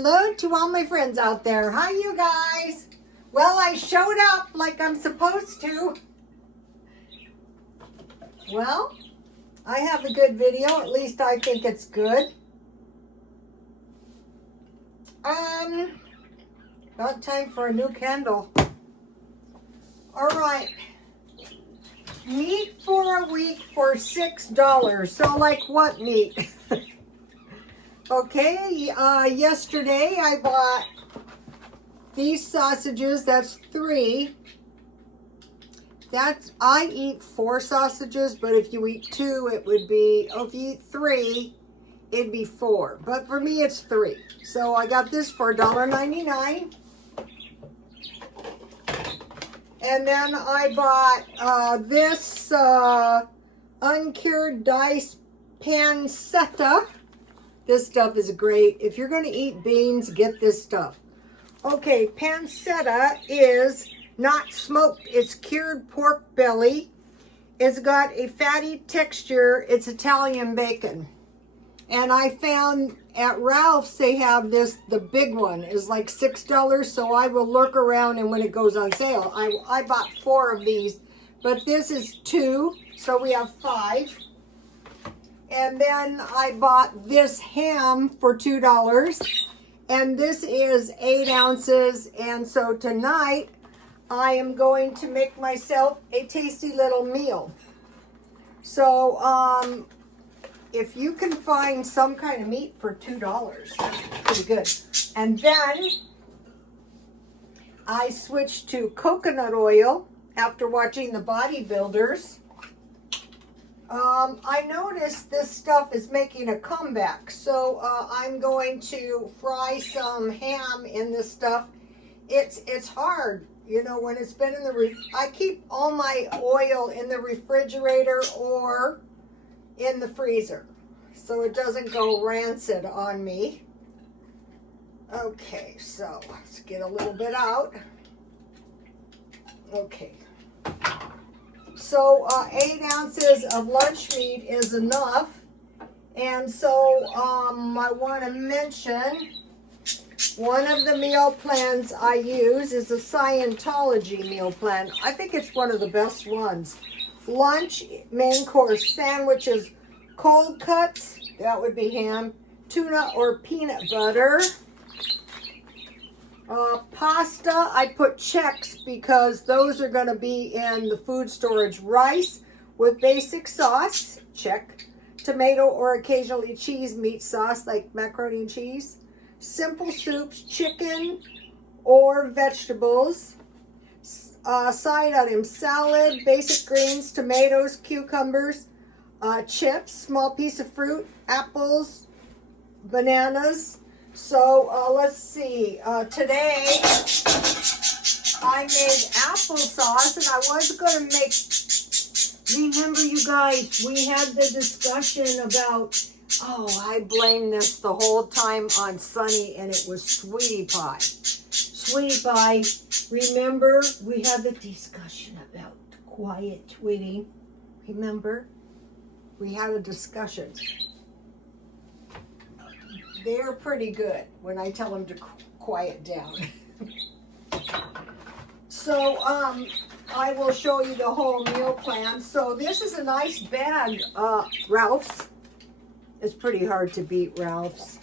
Hello to all my friends out there. Hi, you guys. Well, I showed up like I'm supposed to. Well, I have a good video. At least I think it's good. About time for a new candle. All right. Meat for a week for $6. So like what meat? Okay, yesterday I bought these sausages. That's 3. I eat 4 sausages, but if you eat 2, it would be, if you eat 3, it'd be 4. But for me, it's 3. So I got this for $1.99. And then I bought this uncured diced pancetta. This stuff is great. If you're going to eat beans, get this stuff. Okay, pancetta is not smoked. It's cured pork belly. It's got a fatty texture. It's Italian bacon. And I found at Ralph's they have this, the big one is like $6. So I will lurk around and when it goes on sale. I bought 4 of these, but this is 2. So we have 5. And then I bought this ham for $2. And this is 8 ounces. And so tonight I am going to make myself a tasty little meal. So if you can find some kind of meat for $2, that's pretty good. And then I switched to coconut oil after watching the bodybuilders. I noticed this stuff is making a comeback, so I'm going to fry some ham in this stuff. It's hard, you know, when it's been in the I keep all my oil in the refrigerator or in the freezer, so it doesn't go rancid on me. Okay, so let's get a little bit out. Okay. So 8 ounces of lunch meat is enough. And so I want to mention one of the meal plans I use is a Scientology meal plan. I think it's one of the best ones. Lunch, main course, sandwiches, cold cuts, that would be ham, tuna or peanut butter. Pasta, I put checks because those are going to be in the food storage. Rice with basic sauce, check. Tomato or occasionally cheese meat sauce like macaroni and cheese. Simple soups, chicken or vegetables. Side items, salad, basic greens, tomatoes, cucumbers, chips, small piece of fruit, apples, bananas. So let's see, today I made applesauce and I was going to make, remember you guys, we had the discussion about, I blamed this the whole time on Sunny and it was Sweetie Pie. Sweetie Pie, remember we had the discussion about quiet tweeting, remember? We had a discussion. They're pretty good when I tell them to quiet down. So I will show you the whole meal plan. So this is a nice bag, Ralph's. It's pretty hard to beat Ralph's.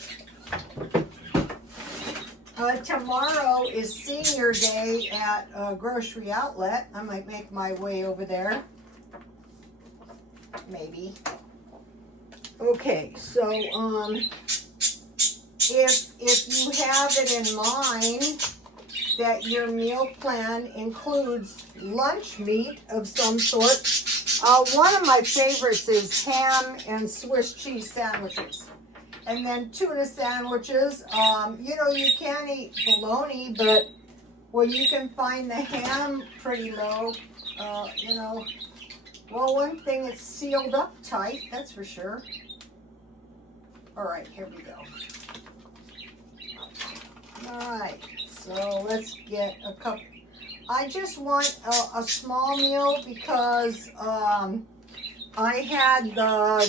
Tomorrow is senior day at a grocery outlet. I might make my way over there. Maybe. Okay, so if you have it in mind that your meal plan includes lunch meat of some sort, one of my favorites is ham and Swiss cheese sandwiches. And then tuna sandwiches. You know, you can't eat bologna, but, well, you can find the ham pretty low, you know. Well, one thing, it's sealed up tight, that's for sure. All right, here we go. All right, so let's get a couple. I just want a small meal because I had the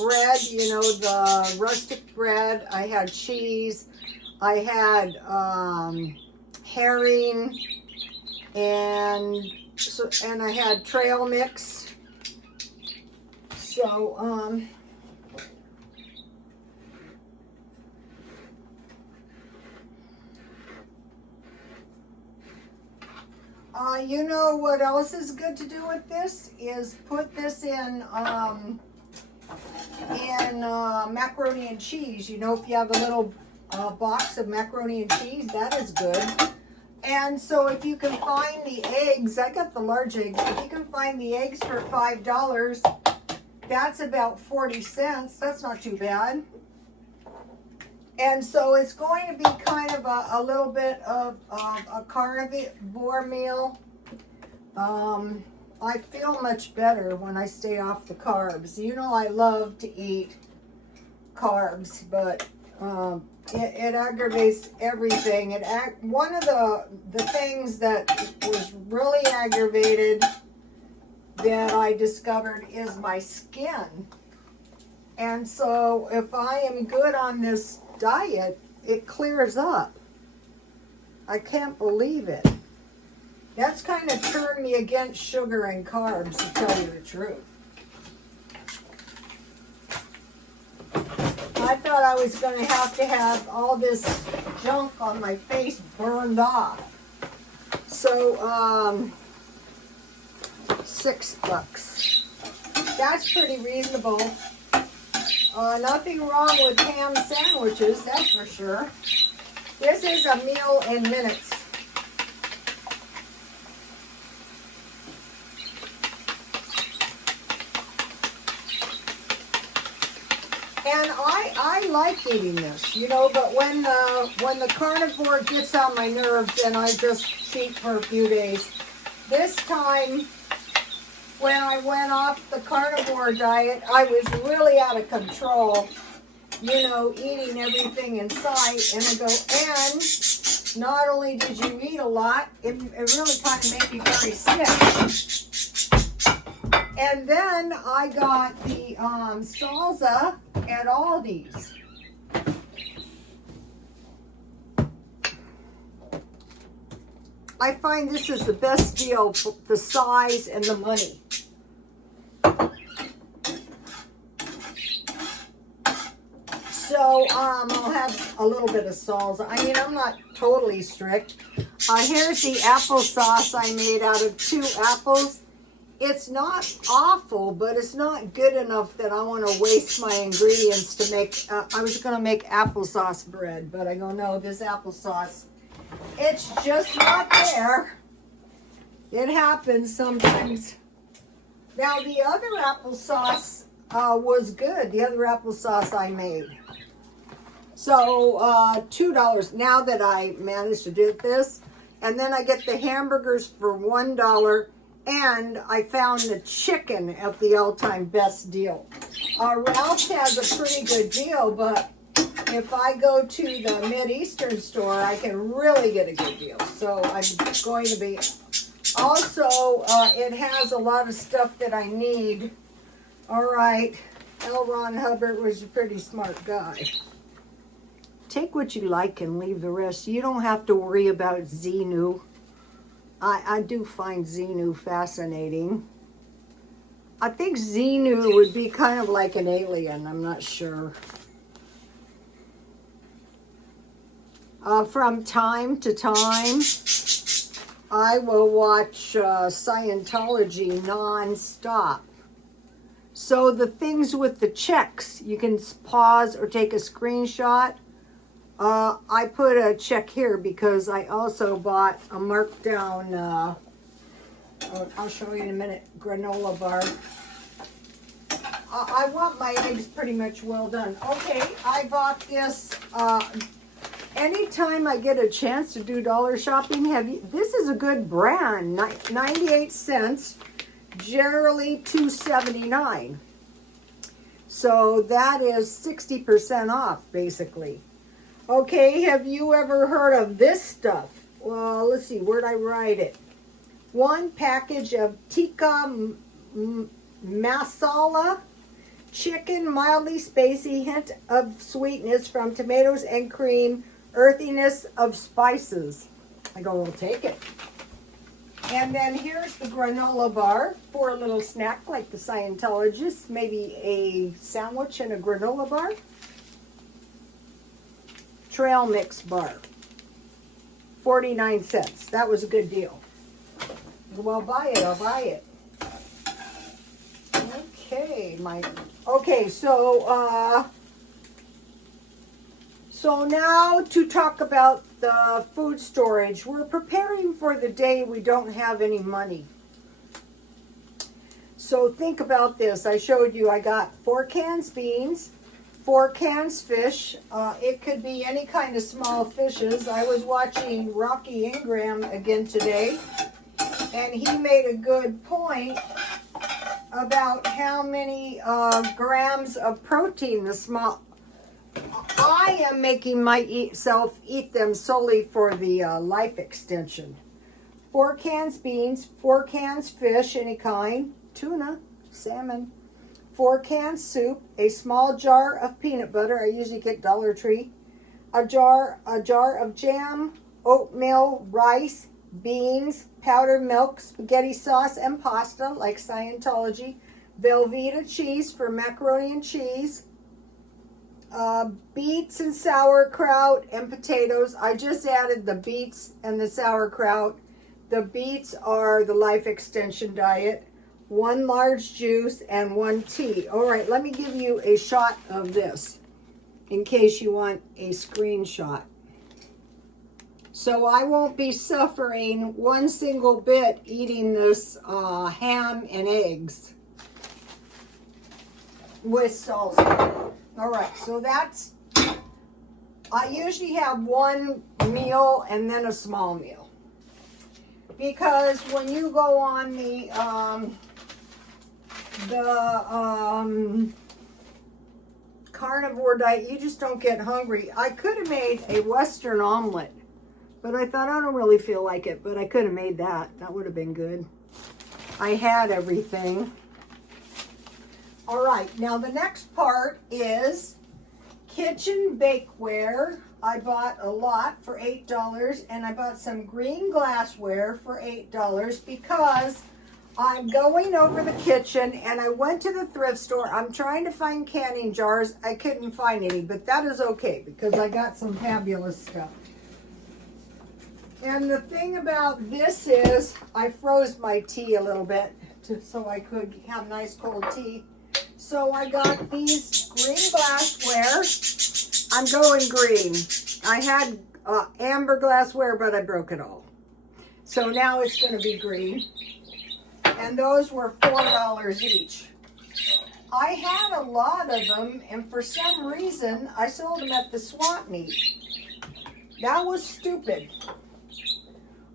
bread, you know, the rustic bread. I had cheese. I had herring, and I had trail mix. So you know what else is good to do with this is put this in macaroni and cheese. You know, if you have a little box of macaroni and cheese, that is good. And so if you can find the eggs, I got the large eggs. If you can find the eggs for $5, that's about 40 cents. That's not too bad. And so it's going to be kind of a little bit of a carnivore meal. I feel much better when I stay off the carbs. You know, I love to eat carbs, but it aggravates everything. One of the things that was really aggravated that I discovered is my skin. And so if I am good on this diet, it clears up. I can't believe it. That's kind of turned me against sugar and carbs, to tell you the truth. I thought I was going to have all this junk on my face burned off. So, $6. That's pretty reasonable. Nothing wrong with ham sandwiches, that's for sure. This is a meal in minutes. And I like eating this, you know, but when the carnivore gets on my nerves, then I just cheat for a few days. This time, when I went off the carnivore diet, I was really out of control, you know, eating everything in sight. And I go, and not only did you eat a lot, it really kind of made me very sick. And then I got the salsa at Aldi's. I find this is the best deal for the size and the money. So I'll have a little bit of salsa. I mean, I'm not totally strict. Here's the applesauce I made out of 2 apples. It's not awful, but it's not good enough that I want to waste my ingredients to make. I was going to make applesauce bread, but I go, no, this applesauce, it's just not there. It happens sometimes. Now, the other applesauce was good. The other applesauce I made. So, $2 now that I managed to do this. And then I get the hamburgers for $1. And I found the chicken at the all-time best deal. Ralph's has a pretty good deal, but if I go to the Mid-Eastern store, I can really get a good deal. So I'm going to be... Also, it has a lot of stuff that I need. All right. L. Ron Hubbard was a pretty smart guy. Take what you like and leave the rest. You don't have to worry about Xenu. I do find Xenu fascinating. I think Xenu would be kind of like an alien. I'm not sure. From time to time, I will watch Scientology non-stop. So the things with the checks, you can pause or take a screenshot. I put a check here because I also bought a markdown, I'll show you in a minute, granola bar. I want my eggs pretty much well done. Okay, I bought this, anytime I get a chance to do dollar shopping, this is a good brand, 98 cents, generally $2.79. So that is 60% off, basically. Okay, have you ever heard of this stuff? Well, let's see, where'd I write it? 1 package of tikka masala chicken, mildly spicy, hint of sweetness from tomatoes and cream, earthiness of spices. I go, we'll take it. And then here's the granola bar for a little snack like the Scientologists, maybe a sandwich and a granola bar. Trail mix bar, 49 cents. That was a good deal. Well, I'll buy it, I'll buy it. Okay, so now to talk about the food storage. We're preparing for the day we don't have any money. So think about this. I showed you I got 4 cans beans, 4 cans fish. It could be any kind of small fishes. I was watching Rocky Ingram again today, and he made a good point about how many grams of protein the small. I am making myself eat them solely for the life extension. 4 cans beans, 4 cans fish, any kind, tuna, salmon, 4 cans soup, a small jar of peanut butter, I usually get Dollar Tree, a jar of jam, oatmeal, rice, beans, powdered milk, spaghetti sauce, and pasta, like Scientology, Velveeta cheese for macaroni and cheese, beets and sauerkraut and potatoes. I just added the beets and the sauerkraut. The beets are the life extension diet. 1 large juice and 1 tea. All right, let me give you a shot of this in case you want a screenshot. So I won't be suffering one single bit eating this ham and eggs with salsa. All right, so that's, I usually have 1 meal and then a small meal. Because when you go on the carnivore diet, you just don't get hungry. I could have made a Western omelet, but I thought I don't really feel like it, but I could have made that. That would have been good. I had everything. All right, now the next part is kitchen bakeware. I bought a lot for $8, and I bought some green glassware for $8 because I'm going over the kitchen, and I went to the thrift store. I'm trying to find canning jars. I couldn't find any, but that is okay because I got some fabulous stuff. And the thing about this is I froze my tea a little bit so I could have nice cold tea. So I got these green glassware. I'm going green. I had amber glassware, but I broke it all. So now it's going to be green. And those were $4 each. I had a lot of them, and for some reason, I sold them at the swap meet. That was stupid.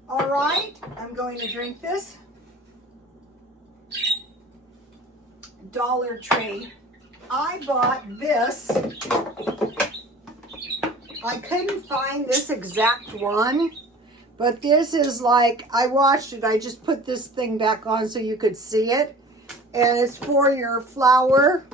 All right, I'm going to drink this. Dollar Tree. I bought this. I couldn't find this exact one, but this is like, I washed it. I just put this thing back on so you could see it. And it's for your flour.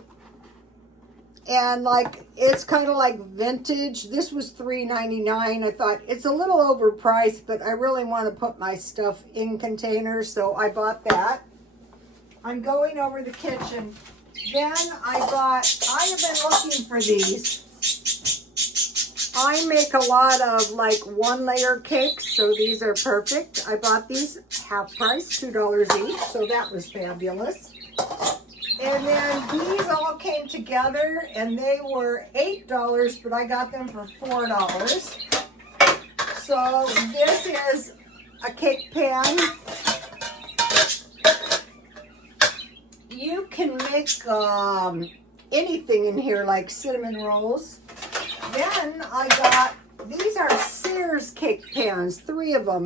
And like, it's kind of like vintage. This was $3.99. I thought it's a little overpriced, but I really want to put my stuff in containers, so I bought that. I'm going over the kitchen. Then I have been looking for these. I make a lot of like 1-layer cakes, so these are perfect. I bought these half price, $2 each, so that was fabulous. And then these all came together, and they were $8, but I got them for $4. So this is a cake pan. You can make anything in here, like cinnamon rolls. Then I got, these are Sears cake pans, 3 of them.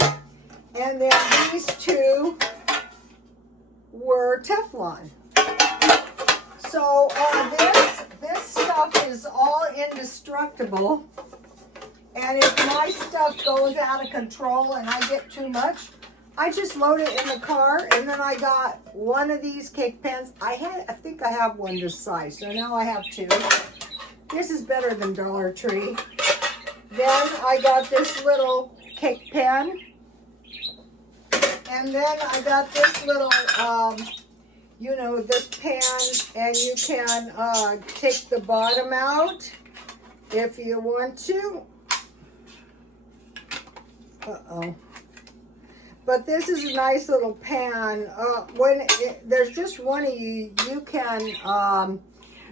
And then these 2 were Teflon. So this stuff is all indestructible. And if my stuff goes out of control and I get too much, I just load it in the car, and then I got one of these cake pans. I think I have one this size, so now I have two. This is better than Dollar Tree. Then I got this little cake pan, and then I got this little, you know, this pan, and you can take the bottom out if you want to. Uh-oh. But this is a nice little pan. There's just one of you, you can,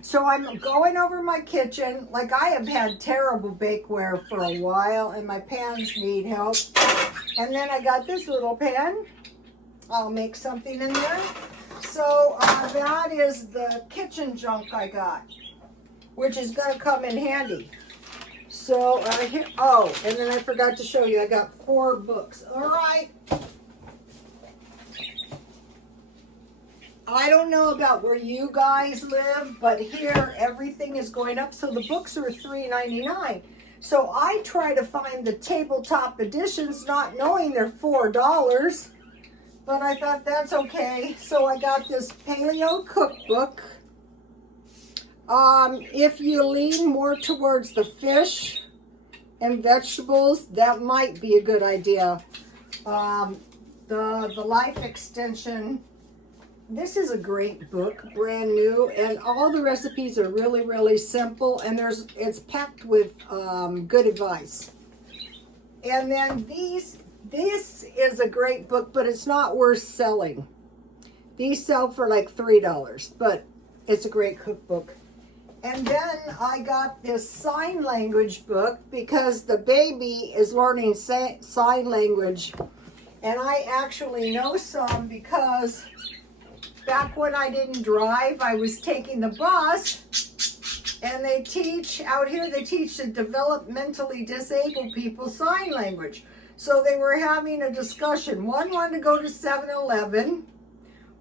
so I'm going over my kitchen. Like, I have had terrible bakeware for a while, and my pans need help. And then I got this little pan. I'll make something in there. So that is the kitchen junk I got, which is going to come in handy. So, oh, and then I forgot to show you, I got 4 books. All right. I don't know about where you guys live, but here everything is going up. So the books are $3.99. So I try to find the tabletop editions, not knowing they're $4. But I thought that's okay. So I got this paleo cookbook. If you lean more towards the fish and vegetables, that might be a good idea. The life extension. This is a great book, brand new, and all the recipes are really, really simple, and it's packed with good advice. And then this is a great book, but it's not worth selling. These sell for like $3, but it's a great cookbook. And then I got this sign language book because the baby is learning sign language, and I actually know some because back when I didn't drive, I was taking the bus, and they teach, out here they teach the developmentally disabled people sign language. So they were having a discussion. One wanted to go to 7-Eleven,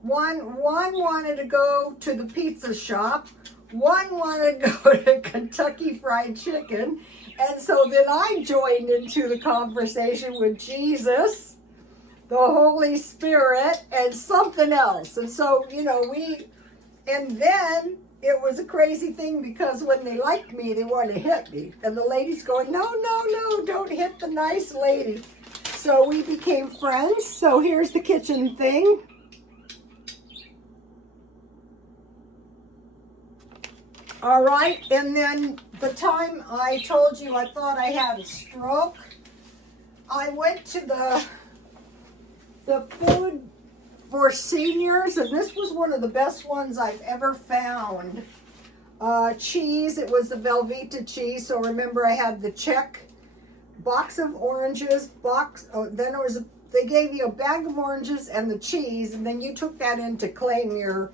one wanted to go to the pizza shop, one wanted to go to Kentucky Fried Chicken, and so then I joined into the conversation with Jesus, the Holy Spirit, and something else. And so, you know, and then it was a crazy thing because when they liked me, they wanted to hit me. And the lady's going, no, don't hit the nice lady. So we became friends. So here's the kitchen thing. All right, and then the time I told you I thought I had a stroke, I went to the food for seniors, and this was one of the best ones I've ever found. Cheese, it was the Velveeta cheese, so remember I had the check, box of oranges, then they gave you a bag of oranges and the cheese, and then you took that in to claim your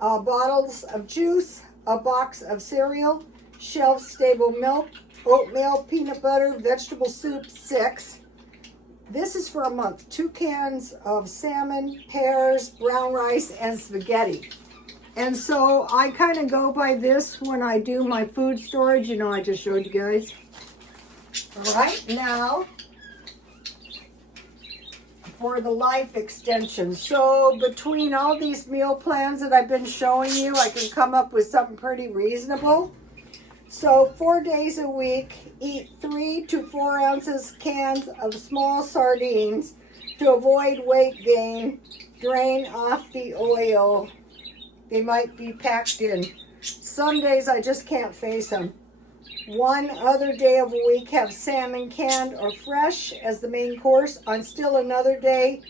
bottles of juice, a box of cereal, shelf-stable milk, oatmeal, peanut butter, vegetable soup, 6. This is for a month. 2 cans of salmon, pears, brown rice, and spaghetti. And so I kind of go by this when I do my food storage. You know, I just showed you guys. All right, now for the life extension. So between all these meal plans that I've been showing you, I can come up with something pretty reasonable. So 4 days a week, eat 3 to 4 ounces cans of small sardines to avoid weight gain. Drain off the oil. They might be packed in. Some days I just can't face them. 1 other day of a week, have salmon canned or fresh as the main course. On still another day,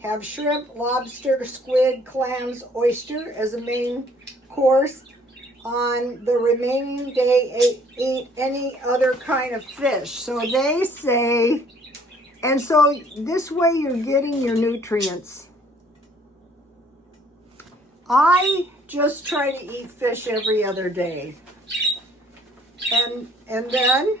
have shrimp, lobster, squid, clams, oyster as a main course. On the remaining day, eat any other kind of fish. So they say, and so this way you're getting your nutrients. I just try to eat fish every other day. And then,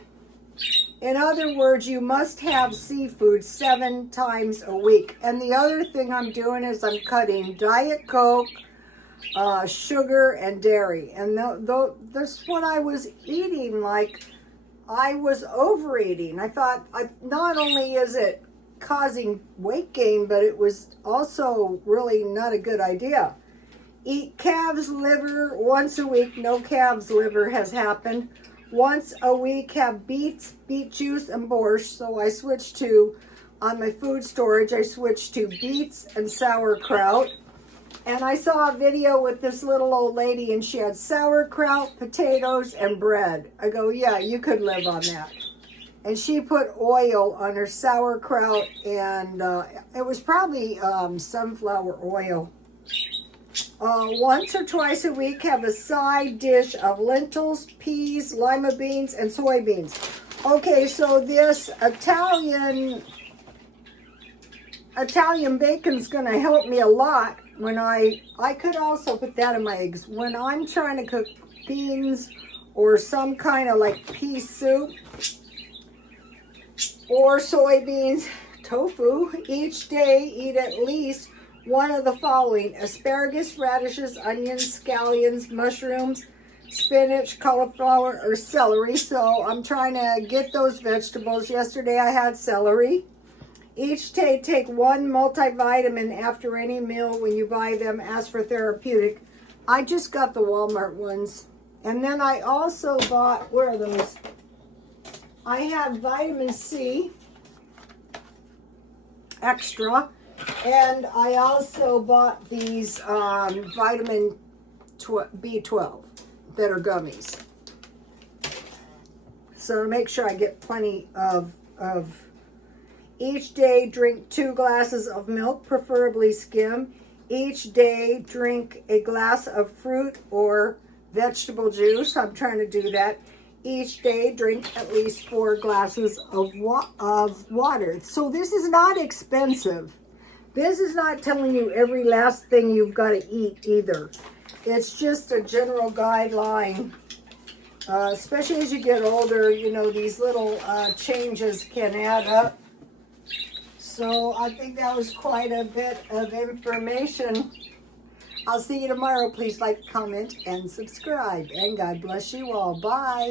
in other words, you must have seafood 7 times a week. And the other thing I'm doing is I'm cutting Diet Coke, sugar, and dairy. And that's what I was eating. Like, I was overeating. I thought, not only is it causing weight gain, but it was also really not a good idea. Eat calves liver once a week. No calves liver has happened. Once a week have beets, beet juice, and borscht. So I switched to, on my food storage, I switched to beets and sauerkraut. And I saw a video with this little old lady, and she had sauerkraut, potatoes, and bread. I go, yeah, you could live on that. And she put oil on her sauerkraut, and it was probably sunflower oil. Once or twice a week, have a side dish of lentils, peas, lima beans, and soybeans. Okay, so this Italian bacon's going to help me a lot when I could also put that in my eggs. When I'm trying to cook beans or some kind of like pea soup or soybeans, tofu, each day eat at least one of the following: asparagus, radishes, onions, scallions, mushrooms, spinach, cauliflower, or celery. So I'm trying to get those vegetables. Yesterday I had celery. Each day take one multivitamin after any meal. When you buy them, ask for therapeutic. I just got the Walmart ones. And then I also bought, where are those? I have vitamin C extra. And I also bought these vitamin B12 that are gummies. So to make sure I get plenty of each day drink 2 glasses of milk, preferably skim. Each day drink a glass of fruit or vegetable juice. I'm trying to do that. Each day drink at least 4 glasses of water. So this is not expensive. This is not telling you every last thing you've got to eat either. It's just a general guideline. Especially as you get older, you know, these little changes can add up. So I think that was quite a bit of information. I'll see you tomorrow. Please like, comment, and subscribe. And God bless you all. Bye.